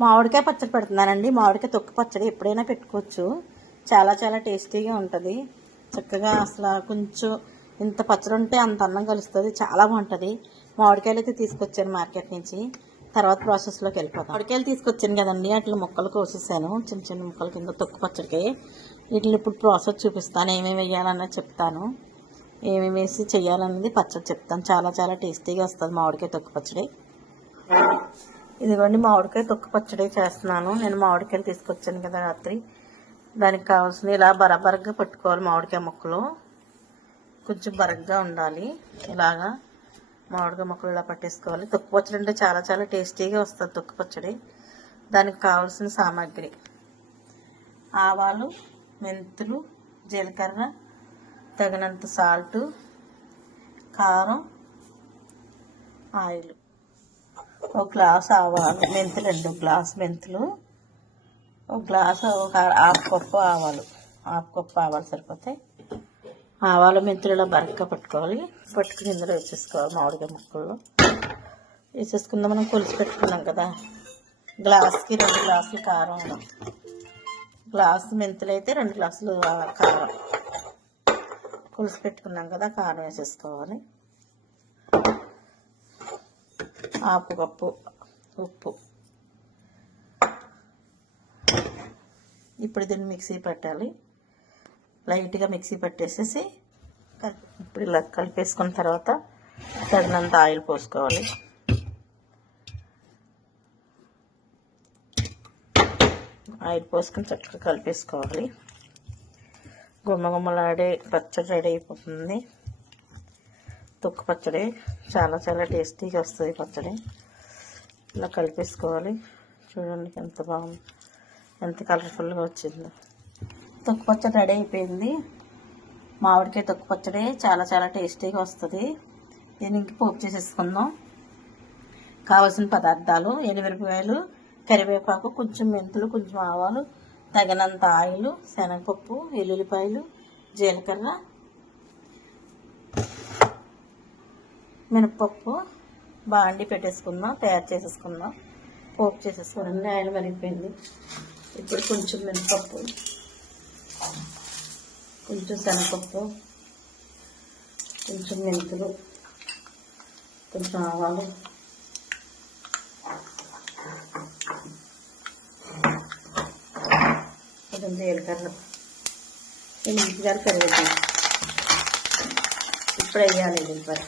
మామిడికాయ పచ్చడి పెడుతున్నానండి. మామిడికాయ తొక్కు పచ్చడి ఎప్పుడైనా పెట్టుకోవచ్చు. చాలా చాలా టేస్టీగా ఉంటుంది. చక్కగా అసలు కొంచెం ఇంత పచ్చడి ఉంటే అంత అన్నం కలుస్తుంది. చాలా బాగుంటుంది. మామిడికాయలు అయితే తీసుకొచ్చాను మార్కెట్ నుంచి. తర్వాత ప్రాసెస్లోకి వెళ్ళిపోతాం. మామిడికాయలు తీసుకొచ్చాను కదండి, అట్లా ముక్కలు కోసేసాను చిన్న చిన్న ముక్కల కింద తొక్కు పచ్చడికి. వీటిని ఇప్పుడు ప్రాసెస్ చూపిస్తాను. ఏమేమి వేయాలన్నది చెప్తాను. ఏమేమి వేసి చేయాలన్నది పచ్చడి చెప్తాను. చాలా చాలా టేస్టీగా వస్తుంది మామిడికాయ తొక్కు పచ్చడి. ఇదిగోండి మామిడికాయ తొక్కు పచ్చడి చేస్తున్నాను. నేను మామిడికాయలు తీసుకొచ్చాను కదా రాత్రి. దానికి కావాల్సిన ఇలా బరబరగా పట్టుకోవాలి. మామిడికాయ ముక్కలు కొంచెం బరగ్గా ఉండాలి. ఇలాగా మామిడికాయ ముక్కలు ఇలా పట్టేసుకోవాలి. తొక్కు పచ్చడి అంటే చాలా చాలా టేస్టీగా వస్తుంది తొక్కు పచ్చడి. దానికి కావాల్సిన సామాగ్రి: ఆవాలు, మెంతులు, జీలకర్ర, తగినంత సాల్టు, కారం, ఆయిల్. ఒక గ్లాస్ ఆవాలు, మెంతులు అండి, ఒక గ్లాస్ మెంతులు, ఒక గ్లాసు హాఫ్ కప్పు ఆవాలు. హాఫ్ కప్పు ఆవాలు సరిపోతాయి. ఆవాలు మెంతులు ఇలా బరగ్గా పట్టుకోవాలి. పట్టుకుని ఇందులో వేసేసుకోవాలి. మామిడికాయ ముక్కల్లో వేసేసుకుందాం. మనం కొలిసి పెట్టుకున్నాం కదా, గ్లాస్కి 2 గ్లాసులు కారం, గ్లాసు మెంతులు అయితే 2 గ్లాసులు కారం కొలిసి పెట్టుకున్నాం కదా, కారం వేసేసుకోవాలి. హాఫ్ కప్పు ఉప్పు. ఇప్పుడు దీన్ని మిక్సీ పెట్టాలి. లైట్గా మిక్సీ పట్టేసేసి ఇప్పుడు ఇలా కలిపేసుకున్న తర్వాత తగినంత ఆయిల్ పోసుకోవాలి. ఆయిల్ పోసుకొని చక్కగా కలిపేసుకోవాలి. గుమ్మగుమ్మలాడే పచ్చడి రెడీ అయిపోతుంది. తొక్కు పచ్చడి చాలా చాలా టేస్టీగా వస్తుంది. పచ్చడి ఇలా కలిపేసుకోవాలి. చూడండి ఎంత బాగుంది, ఎంత కలర్ఫుల్గా వచ్చిందో. తొక్కు పచ్చడి రెడీ అయిపోయింది. మామిడికాయ తొక్కు పచ్చడి చాలా చాలా టేస్టీగా వస్తుంది. దీనికి పోపు చేసేసుకుందాం. కావాల్సిన పదార్థాలు: ఎండుమిరపకాయలు, కరివేపాకు, కొంచెం మెంతులు, కొంచెం ఆవాలు, తగినంత ఆయిల్, శనగపప్పు, వెల్లుల్లిపాయలు, జీలకర్ర, మినపప్పు. బాండి పెట్టేసుకుందాం, తయారు చేసేసుకుందాం. పోపు చేసేసుకుందాం. ఆయిల్ మరిగిపోయింది. ఇప్పుడు కొంచెం మినపప్పు, కొంచెం శనగపప్పు, కొంచెం మెంతులు, కొంచెం ఆవాలు, కొంచెం జీలకర్ర, 8 గారు కరివేపాకు. ఇప్పుడు వేయాలి ఉల్లిపాయ.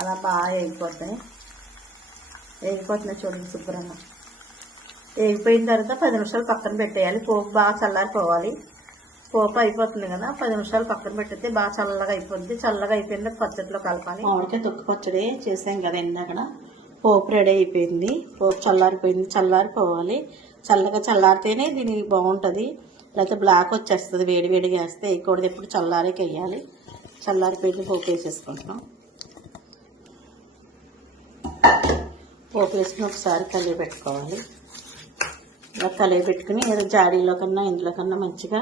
అలా బాగా వేగిపోతున్నాయి చూడండి శుభ్రంగా. వేగిపోయిన తర్వాత 10 నిమిషాలు పక్కన పెట్టేయాలి. పోపు బాగా చల్లారిపోవాలి. పోపు అయిపోతుంది కదా, 10 నిమిషాలు పక్కన పెట్టితే బాగా చల్లగా అయిపోద్ది. చల్లగా అయిపోయిన తర్వాత పచ్చడిలో కలపాలి. మామిడికాయ తొక్కు పచ్చడి చేసాం కదా ఇందాక. పోపు రెడీ అయిపోయింది. పోపు చల్లారిపోయింది. చల్లారిపోవాలి. చల్లగా చల్లారితేనే దీనికి బాగుంటుంది. లేకపోతే బ్లాక్ వచ్చేస్తుంది. వేడివేడిగా వేస్తే వేయకూడదు. ఎప్పుడు చల్లారికి వేయాలి. చల్లారిపోయింది. పోపు వేసేసుకుంటాం. పోపు వేసుకుని ఒకసారి కలిగి పెట్టుకోవాలి. ఇలా కలిగి పెట్టుకుని ఏదో జాడీలో కన్నా ఇందులో కన్నా మంచిగా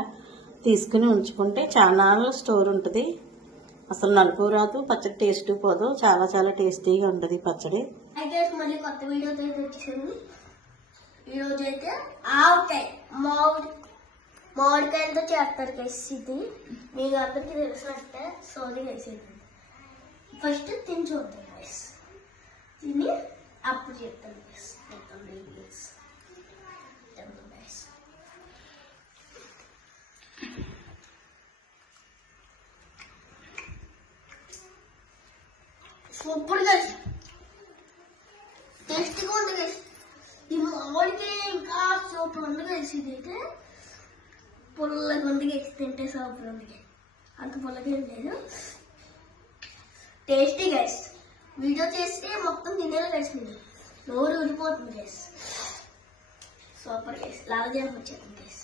తీసుకుని ఉంచుకుంటే చాలా స్టోర్ ఉంటుంది. అసలు నలుపు రాదు, పచ్చడి టేస్ట్ పోదు. చాలా చాలా టేస్టీగా ఉంటుంది పచ్చడి. అయితే మళ్ళీ కొత్త వీడియోతో వచ్చాను. ఈరోజు అయితే ఆవకాయ మామిడికాయలతో చేస్తారు గైస్. ఇది మీకు అందరికీ తెలిసినట్టే సోది వేసేది. ఫస్ట్ తిని చూద్దాం గైస్. తిని అప్పుడు చెప్తాను గైస్. సూపర్ గైస్, టేస్టీగా ఉంది గైస్. ఈ మామిడికాయ ఇంకా సూపర్ ఉంది గైస్. ఇది అయితే పుల్లగా ఉంది గైస్. తింటే సూపర్ ఉంది. అంత పుల్లగా ఏం లేదు, టేస్టీ గైస్. వీడియో చేస్తే మొత్తం తినేలా గైస్. మీరు నోరు ఊడిపోతుంది గైస్. Super guys. లాగా వచ్చేస్తుంది గైస్.